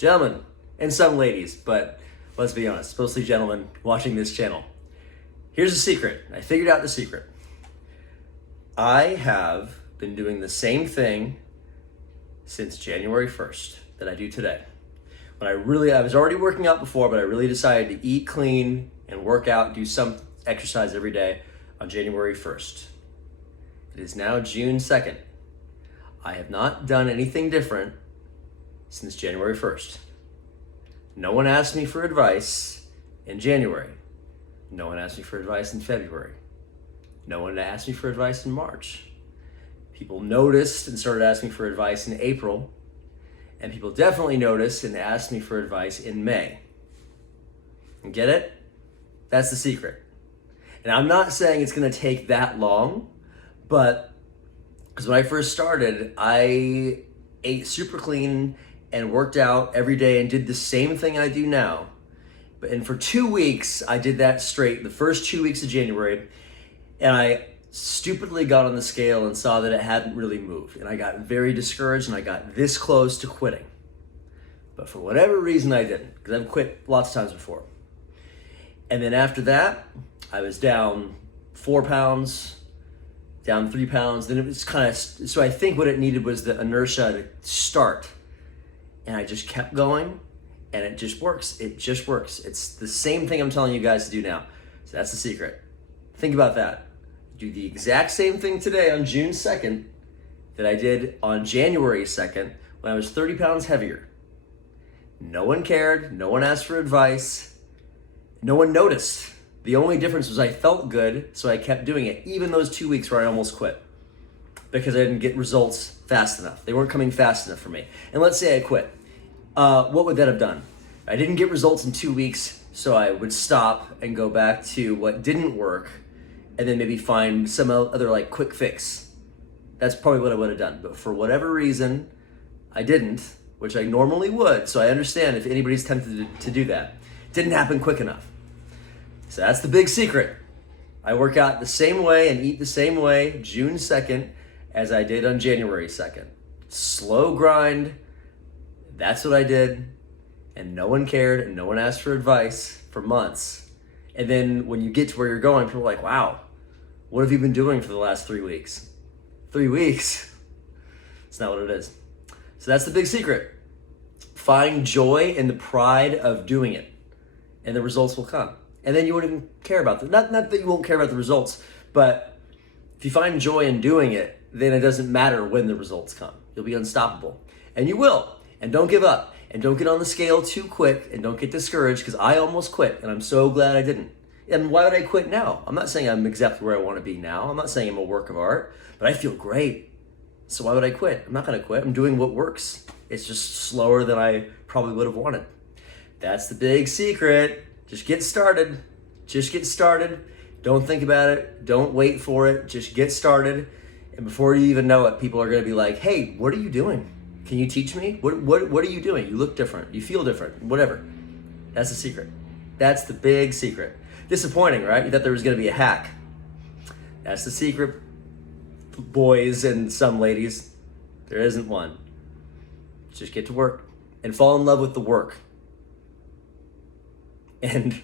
gentlemen, and some ladies, but let's be honest, mostly gentlemen watching this channel. Here's the secret. I figured out the secret. I have been doing the same thing since January 1st that I do today. I was already working out before, but I really decided to eat clean and work out, do some exercise every day on January 1st. It is now June 2nd. I have not done anything different since January 1st. No one asked me for advice in January. No one asked me for advice in February. No one asked me for advice in March. People noticed and started asking for advice in April. And people definitely noticed and asked me for advice in May. And get it? That's the secret. And I'm not saying it's gonna take that long, but because when I first started, I ate super clean and worked out every day and did the same thing I do now. And for 2 weeks, I did that straight, the first 2 weeks of January, and I stupidly got on the scale and saw that it hadn't really moved. And I got very discouraged and I got this close to quitting. But for whatever reason I didn't, because I've quit lots of times before. And then after that, I was down 4 pounds, down 3 pounds. Then it was kind of, so I think what it needed was the inertia to start. And I just kept going and it just works. It just works. It's the same thing I'm telling you guys to do now. So that's the secret. Think about that. Do the exact same thing today on June 2nd that I did on January 2nd when I was 30 pounds heavier. No one cared, no one asked for advice, no one noticed. The only difference was I felt good, so I kept doing it, even those 2 weeks where I almost quit because I didn't get results fast enough. They weren't coming fast enough for me. And let's say I quit. What would that have done? I didn't get results in 2 weeks, so I would stop and go back to what didn't work and then maybe find some other like quick fix. That's probably what I would have done. But for whatever reason, I didn't, which I normally would. So I understand if anybody's tempted to do that. It didn't happen quick enough. So that's the big secret. I work out the same way and eat the same way June 2nd as I did on January 2nd. Slow grind. That's what I did. And no one cared and no one asked for advice for months. And then when you get to where you're going, people are like, wow, what have you been doing for the last 3 weeks? 3 weeks? It's not what it is. So that's the big secret. Find joy in the pride of doing it, and the results will come. And then you won't even care about them. Not that you won't care about the results, but if you find joy in doing it, then it doesn't matter when the results come. You'll be unstoppable. And you will. And don't give up. And don't get on the scale too quick, and don't get discouraged, because I almost quit, and I'm so glad I didn't. And why would I quit now? I'm not saying I'm exactly where I want to be now. I'm not saying I'm a work of art, but I feel great. So why would I quit? I'm not going to quit. I'm doing what works. It's just slower than I probably would have wanted. That's the big secret. Just get started. Just get started. Don't think about it. Don't wait for it. Just get started. And before you even know it, people are going to be like, hey, what are you doing? Can you teach me? What are you doing? You look different. You feel different. Whatever. That's the secret. That's the big secret. Disappointing, right? You thought there was going to be a hack. That's the secret, boys and some ladies. There isn't one. Just get to work and fall in love with the work. And